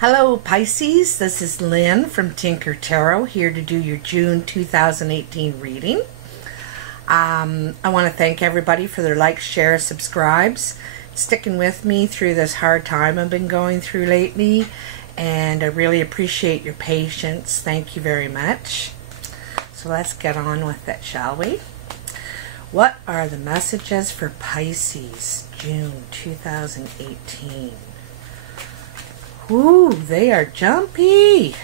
Hello Pisces, this is Lynn from Tinker Tarot, here to do your June 2018 reading. I want to thank everybody for their likes, shares, subscribes, sticking with me through this hard time I've been going through lately, and I really appreciate your patience. Thank you very much. So let's get on with it, shall we? What are the messages for Pisces, June 2018? Ooh, they are jumpy. I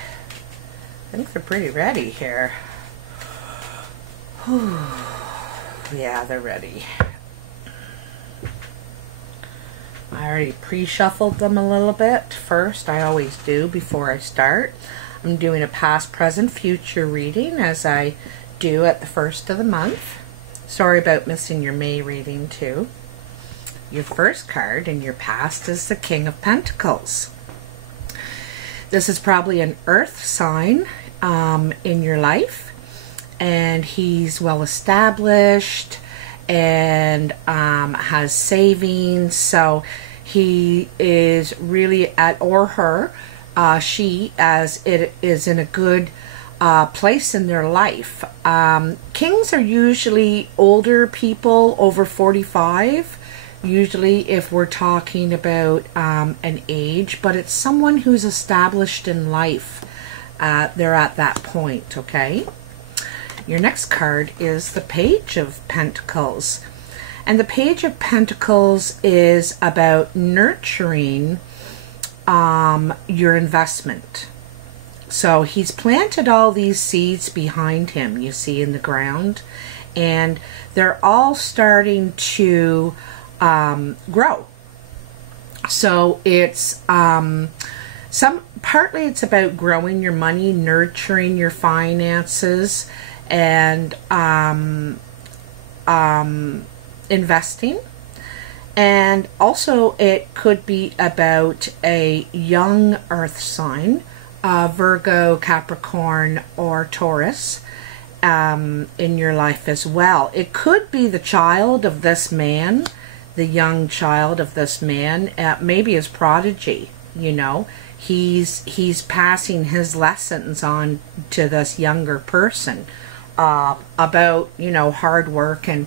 think they're pretty ready here. Whew. Yeah, they're ready. I already pre-shuffled them a little bit first. I always do before I start. I'm doing a past, present, future reading as I do at the first of the month. Sorry about missing your May reading too. Your first card in your past is the King of Pentacles. This is probably an earth sign in your life, and he's well established and has savings, so he is really she as it is in a good place in their life. Kings are usually older people over 45. Usually if we're talking about an age, but it's someone who's established in life. They're at that point, okay? Your next card is the Page of Pentacles. And the Page of Pentacles is about nurturing your investment. So he's planted all these seeds behind him, you see, in the ground. And they're all starting to grow. So it's partly it's about growing your money, nurturing your finances, and investing. And also it could be about a young earth sign, Virgo, Capricorn, or Taurus, in your life as well. It could be the child of this man, the young child of this man, maybe his prodigy. You know, he's passing his lessons on to this younger person about, you know, hard work and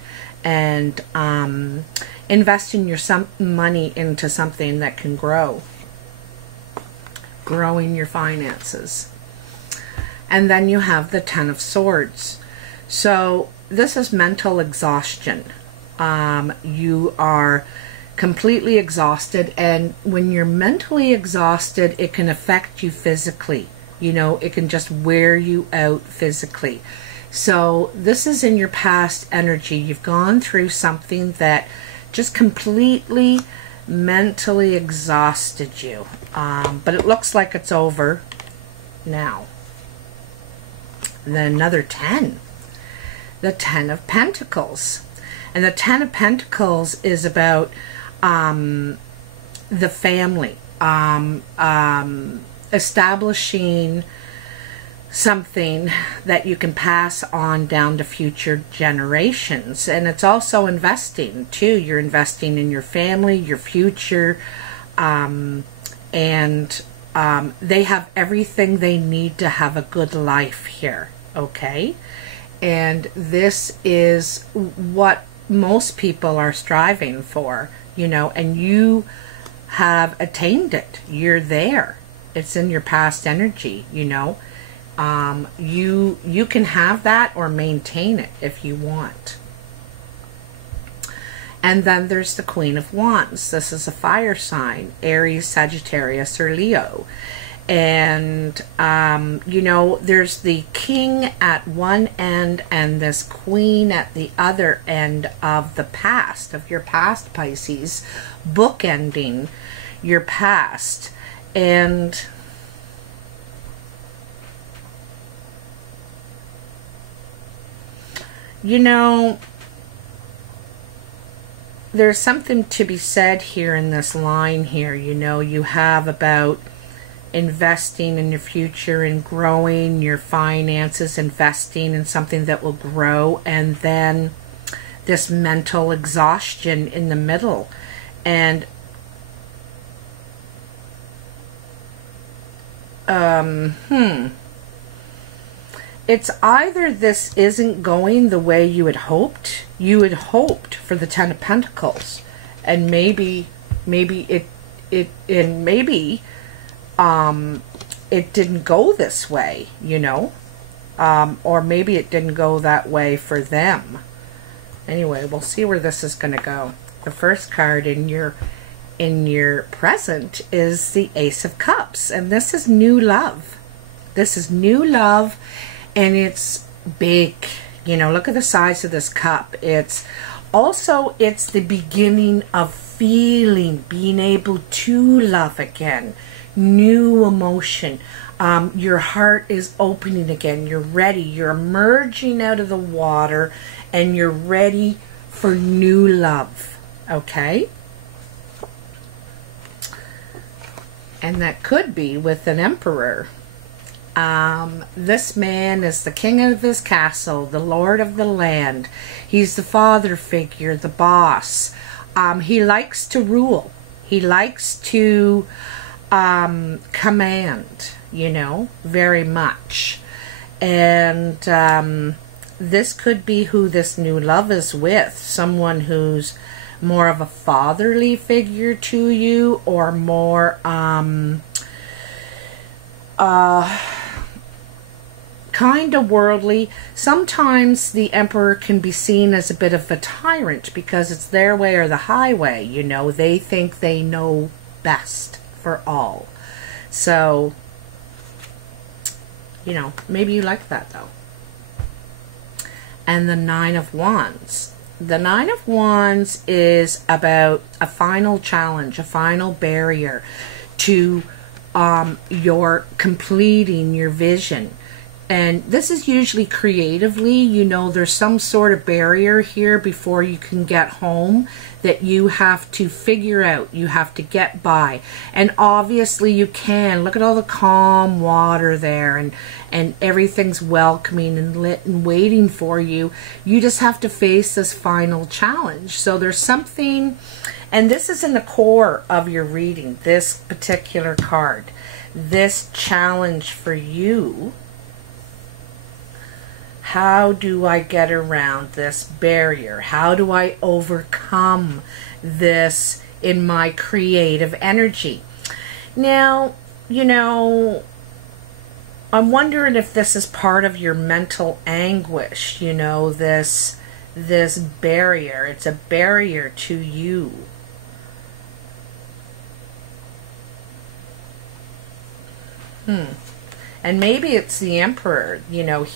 investing your money into something that can grow, growing your finances. And then you have the Ten of Swords. So this is mental exhaustion. You are completely exhausted, and when you're mentally exhausted, it can affect you physically. You know, it can just wear you out physically. So this is in your past energy. You've gone through something that just completely mentally exhausted you. But it looks like it's over now. And then another 10. The Ten of Pentacles. And the Ten of Pentacles is about the family, establishing something that you can pass on down to future generations. And it's also investing too. You're investing in your family, your future, and they have everything they need to have a good life here, okay? And this is what most people are striving for, you know, and you have attained it. You're there. It's in your past energy, you know. You can have that or maintain it if you want. And then there's the Queen of Wands. This is a fire sign, Aries, Sagittarius, or Leo. And you know, there's the king at one end and this queen at the other end of the past, of your past, Pisces, bookending your past. And you know, there's something to be said here in this line here. You know, you have about investing in your future and growing your finances, investing in something that will grow, and then this mental exhaustion in the middle. And It's either this isn't going the way you had hoped. You had hoped for the Ten of Pentacles, and maybe it didn't go this way, you know, or maybe it didn't go that way for them. Anyway, we'll see where this is going to go. The first card in your present is the Ace of Cups, and this is new love. This is new love, and it's big. You know, look at the size of this cup. It's the beginning of feeling, being able to love again, new emotion. Your heart is opening again. You're ready. You're emerging out of the water, and you're ready for new love. Okay? And that could be with an Emperor. This man is the king of his castle, the lord of the land. He's the father figure, the boss. He likes to rule. He likes to command, you know, very much. And this could be who this new love is with. Someone who's more of a fatherly figure to you, or more kind of worldly. Sometimes the Emperor can be seen as a bit of a tyrant because it's their way or the highway, you know. They think they know best for all. So, you know, maybe you like that though. And the Nine of Wands. The Nine of Wands is about a final challenge, a final barrier to your completing your vision. And this is usually creatively, you know, there's some sort of barrier here before you can get home that you have to figure out, you have to get by. And obviously you can. Look at all the calm water there, and everything's welcoming and lit and waiting for you. You just have to face this final challenge. So there's something, and this is in the core of your reading, this particular card. This challenge for you. How do I get around this barrier? How do I overcome this in my creative energy? Now, you know, I'm wondering if this is part of your mental anguish, you know, this barrier. It's a barrier to you. And maybe it's the Emperor, you know,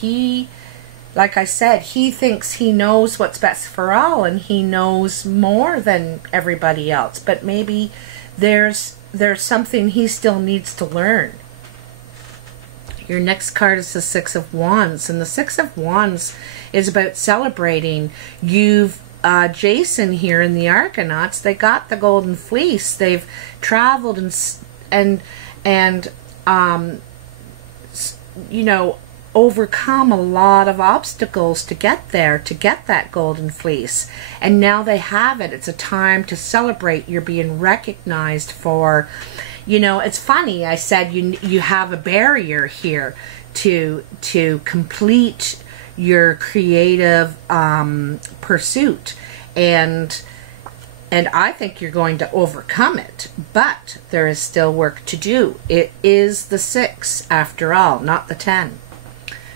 like I said, he thinks he knows what's best for all, and he knows more than everybody else. But maybe there's something he still needs to learn. Your next card is the Six of Wands, and the Six of Wands is about celebrating. You've Jason here in the Argonauts, they got the Golden Fleece. They've traveled and you know, overcome a lot of obstacles to get there, to get that Golden Fleece. And now they have it. It's a time to celebrate. You're being recognized for, you know, it's funny. I said you have a barrier here to complete your creative pursuit. And I think you're going to overcome it, but there is still work to do. It is the 6 after all, not the 10.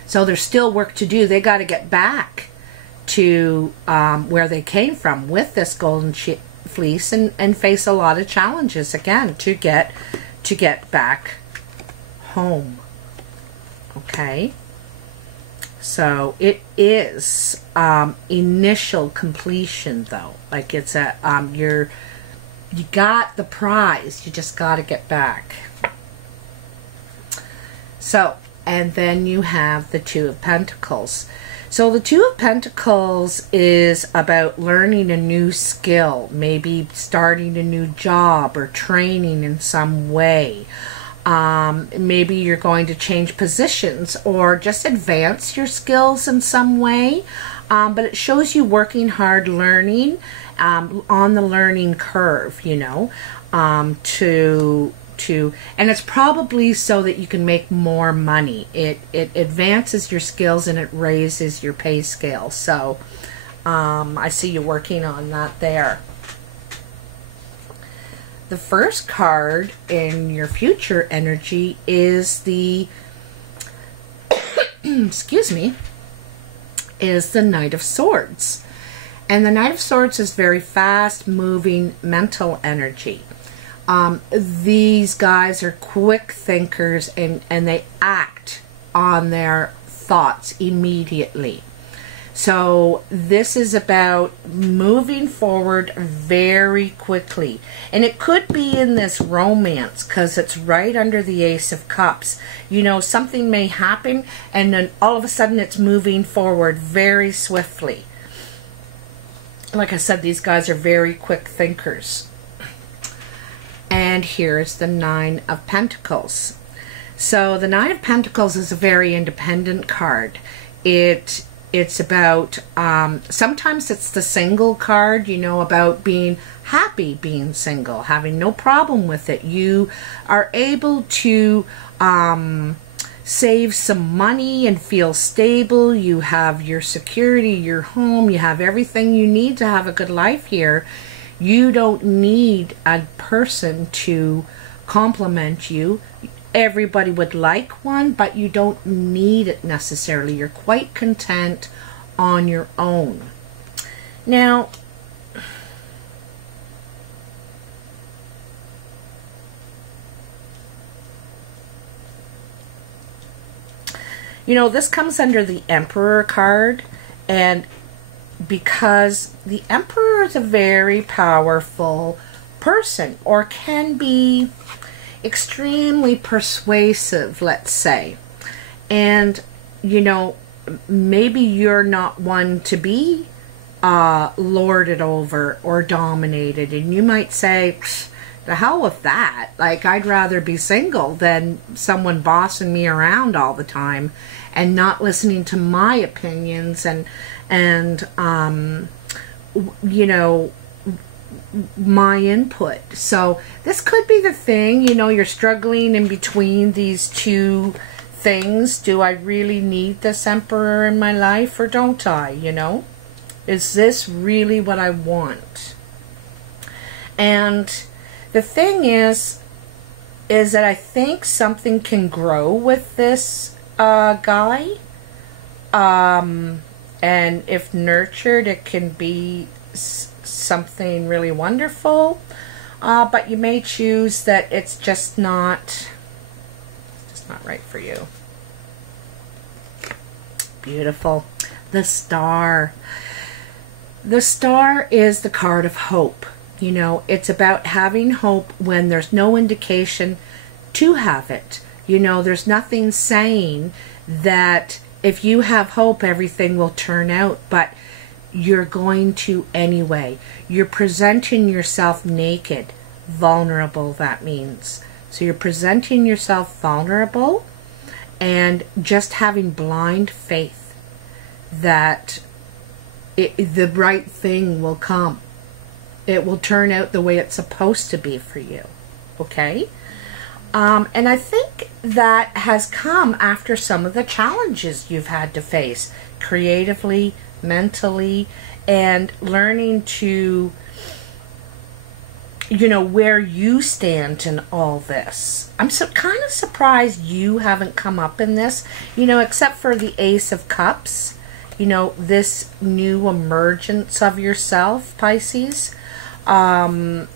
So there's still work to do. They got to get back to where they came from with this Golden Fleece and face a lot of challenges again to get back home. Okay? So it is initial completion though. Like it's a you got the prize. You just got to get back. So, and then you have the Two of Pentacles. So the Two of Pentacles is about learning a new skill, maybe starting a new job or training in some way. Maybe you're going to change positions or just advance your skills in some way. But it shows you working hard, learning, on the learning curve, you know, to to, and it's probably so that you can make more money. It advances your skills and it raises your pay scale. So I see you working on that there. The first card in your future energy is the excuse me, is the Knight of Swords. And the Knight of Swords is very fast moving mental energy. These guys are quick thinkers, and they act on their thoughts immediately. So this is about moving forward very quickly. And it could be in this romance because it's right under the Ace of Cups. You know, something may happen and then all of a sudden it's moving forward very swiftly. Like I said, these guys are very quick thinkers. And here's the Nine of Pentacles. So the Nine of Pentacles is a very independent card. It's about, sometimes it's the single card, you know, about being happy being single, having no problem with it. You are able to save some money and feel stable. You have your security, your home, you have everything you need to have a good life here. You don't need a person to compliment you. Everybody would like one, but you don't need it necessarily. You're quite content on your own. Now, you know, this comes under the Emperor card, and because the Emperor is a very powerful person, or can be extremely persuasive, let's say. And, you know, maybe you're not one to be lorded over or dominated, and you might say, the hell with that. Like, I'd rather be single than someone bossing me around all the time and not listening to my opinions and you know, my input. So this could be the thing, you know, you're struggling in between these two things. Do I really need this Emperor in my life, or don't I, you know? Is this really what I want? And the thing is that I think something can grow with this guy. And if nurtured, it can be something really wonderful. But you may choose that it's just not right for you. Beautiful. The Star. The Star is the card of hope. You know, it's about having hope when there's no indication to have it. You know, there's nothing saying that if you have hope, everything will turn out, but you're going to anyway. You're presenting yourself naked, vulnerable, that means. So you're presenting yourself vulnerable and just having blind faith that the right thing will come. It will turn out the way it's supposed to be for you. Okay? And I think that has come after some of the challenges you've had to face creatively, mentally, and learning to, you know, where you stand in all this. I'm kind of surprised you haven't come up in this, you know, except for the Ace of Cups, you know, this new emergence of yourself, Pisces.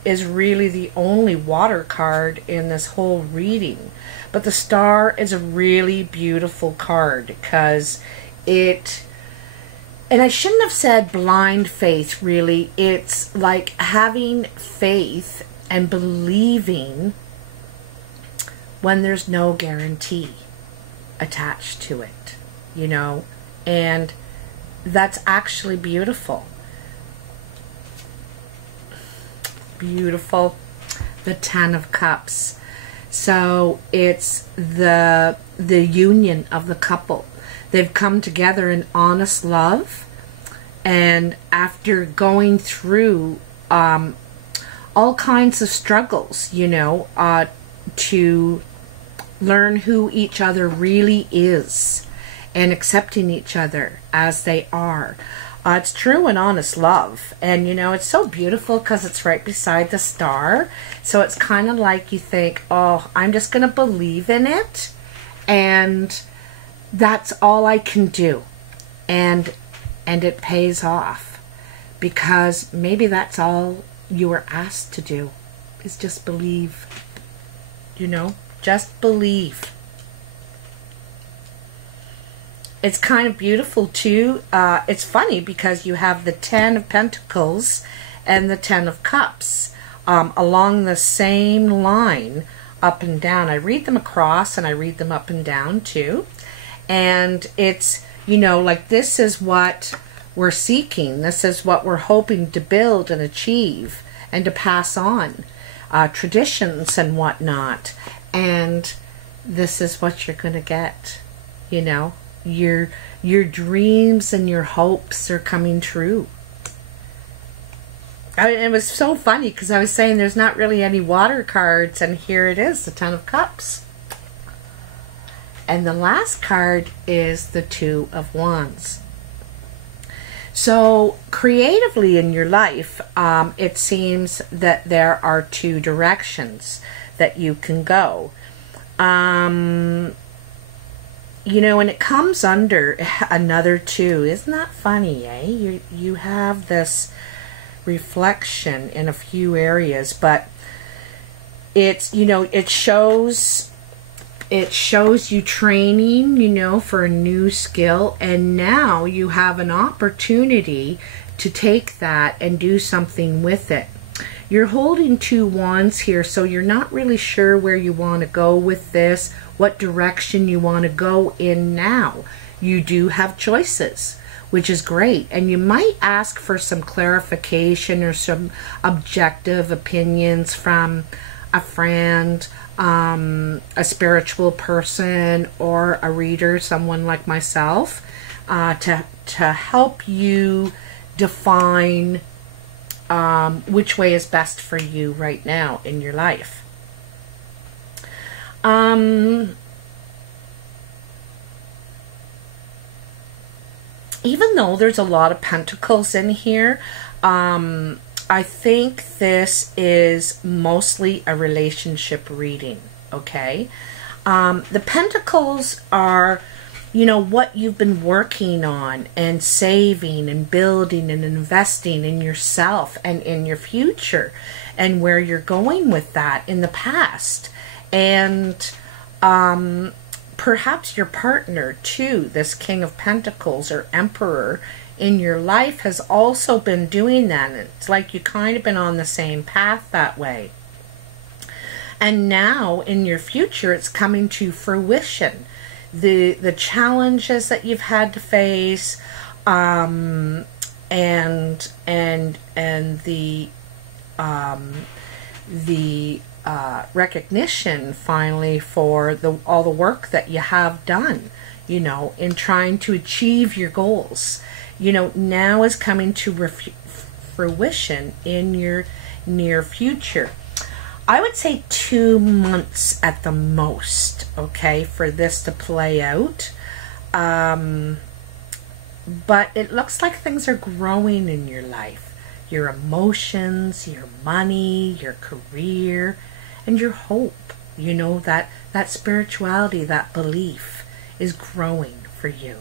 Is really the only water card in this whole reading. But the Star is a really beautiful card because it, and I shouldn't have said blind faith, really. It's like having faith and believing when there's no guarantee attached to it, you know, and that's actually beautiful. Beautiful. The Ten of Cups. So it's the union of the couple. They've come together in honest love, and after going through all kinds of struggles, you know, to learn who each other really is and accepting each other as they are. It's true and honest love. And, you know, it's so beautiful because it's right beside the star. So it's kind of like you think, oh, I'm just going to believe in it. And that's all I can do. And it pays off. Because maybe that's all you were asked to do, is just believe. You know, just believe. It's kind of beautiful too. It's funny because you have the 10 of Pentacles and the 10 of Cups along the same line up and down. I read them across and I read them up and down too. And it's, you know, like this is what we're seeking. This is what we're hoping to build and achieve and to pass on. Traditions and whatnot. And this is what you're going to get, you know. Your dreams and your hopes are coming true. It was so funny because I was saying there's not really any water cards, and here it is, the 10 of Cups. And the last card is the 2 of Wands. So creatively in your life, it seems that there are 2 directions that you can go. You know, and it comes under another 2. Isn't that funny, eh? You have this reflection in a few areas, but it's, you know, it shows you training, you know, for a new skill, and now you have an opportunity to take that and do something with it. You're holding 2 wands here, so you're not really sure where you want to go with this, what direction you want to go in now. You do have choices, which is great, and you might ask for some clarification or some objective opinions from a friend, a spiritual person, or a reader, someone like myself, to help you define which way is best for you right now in your life. Even though there's a lot of pentacles in here, I think this is mostly a relationship reading, okay? The pentacles are, you know, what you've been working on and saving and building and investing in yourself and in your future and where you're going with that in the past. And perhaps your partner too, this King of Pentacles or Emperor in your life, has also been doing that. It's like you kind of been on the same path that way. And now in your future, it's coming to fruition. The challenges that you've had to face, and the recognition finally for all the work that you have done, you know, in trying to achieve your goals, you know, now is coming to fruition in your near future. I would say 2 months at the most, okay, for this to play out. But it looks like things are growing in your life. Your emotions, your money, your career, and your hope. You know, that spirituality, that belief is growing for you.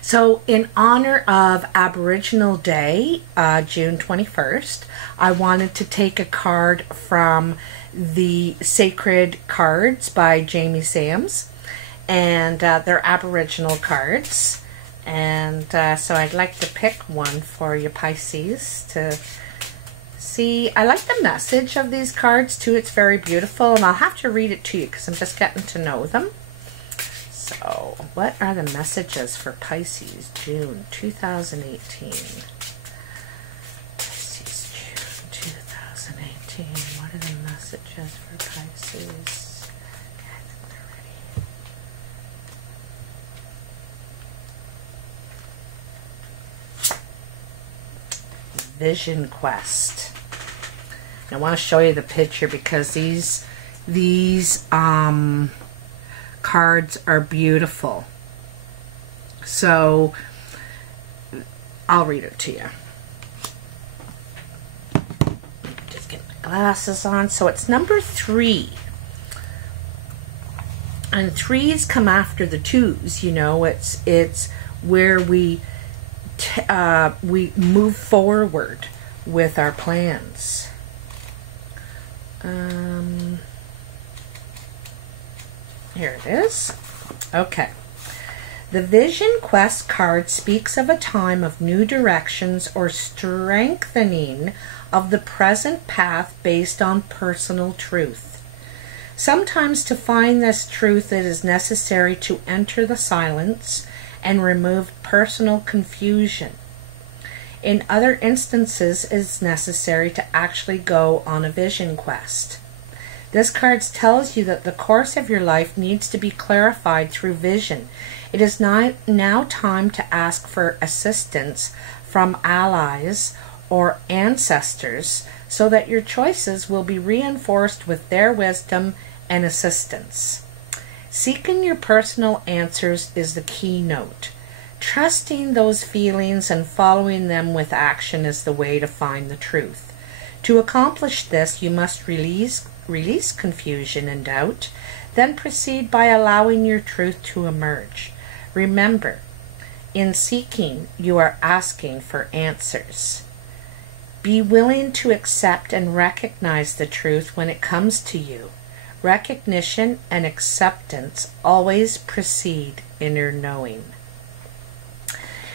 So in honor of Aboriginal Day, June 21st, I wanted to take a card from the Sacred Cards by Jamie Sams. And they're Aboriginal cards. And so I'd like to pick one for you, Pisces, to see. I like the message of these cards too. It's very beautiful. And I'll have to read it to you because I'm just getting to know them. So, what are the messages for Pisces, June 2018? Pisces, June 2018. What are the messages for Pisces? Okay, I think they're ready. Vision Quest. And I want to show you the picture because these these cards are beautiful. So I'll read it to you. Just get my glasses on. So it's number 3. And 3s come after the 2s, you know. It's where we move forward with our plans. Here it is. Okay. The Vision Quest card speaks of a time of new directions or strengthening of the present path based on personal truth. Sometimes to find this truth it is necessary to enter the silence and remove personal confusion. In other instances it is necessary to actually go on a vision quest. This card tells you that the course of your life needs to be clarified through vision. It is now time to ask for assistance from allies or ancestors so that your choices will be reinforced with their wisdom and assistance. Seeking your personal answers is the keynote. Trusting those feelings and following them with action is the way to find the truth. To accomplish this, you must release confusion and doubt, then proceed by allowing your truth to emerge. Remember, in seeking, you are asking for answers. Be willing to accept and recognize the truth when it comes to you. Recognition and acceptance always precede inner knowing.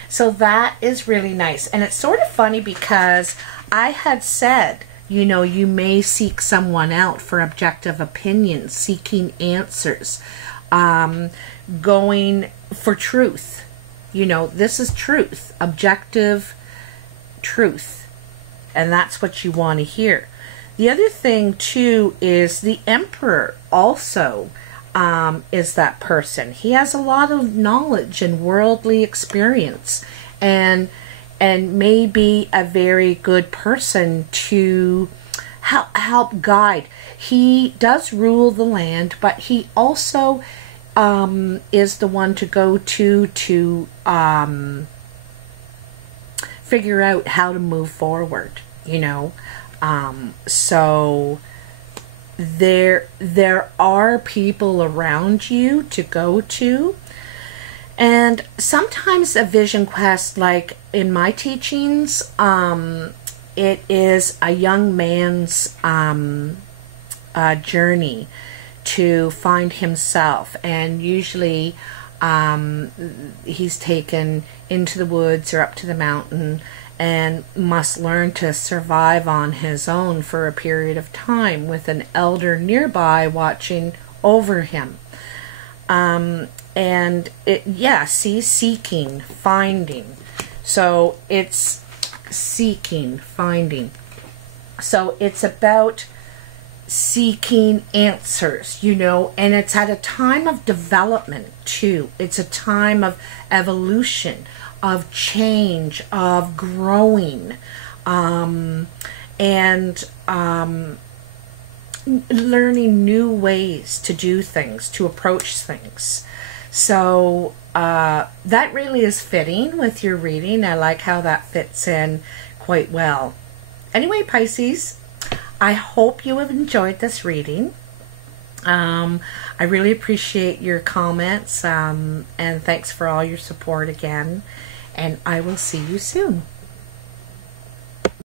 So that is really nice. And it's sort of funny because I had said, you know, you may seek someone out for objective opinions, seeking answers, going for truth. You know, this is truth, objective truth. And that's what you want to hear. The other thing, too, is the Emperor also is that person. He has a lot of knowledge and worldly experience and may be a very good person to help guide. He does rule the land, but he also is the one to go to figure out how to move forward, you know. So there are people around you to go to, and sometimes a vision quest, like in my teachings, it is a young man's journey to find himself, and usually he's taken into the woods or up to the mountain and must learn to survive on his own for a period of time with an elder nearby watching over him. And it, yeah, see, seeking, finding. So it's seeking, finding. So it's about seeking answers, you know, and it's at a time of development too. It's a time of evolution, of change, of growing, and learning new ways to do things, to approach things. So that really is fitting with your reading. I like how that fits in quite well. Anyway, Pisces, I hope you have enjoyed this reading. I really appreciate your comments, and thanks for all your support again. And I will see you soon.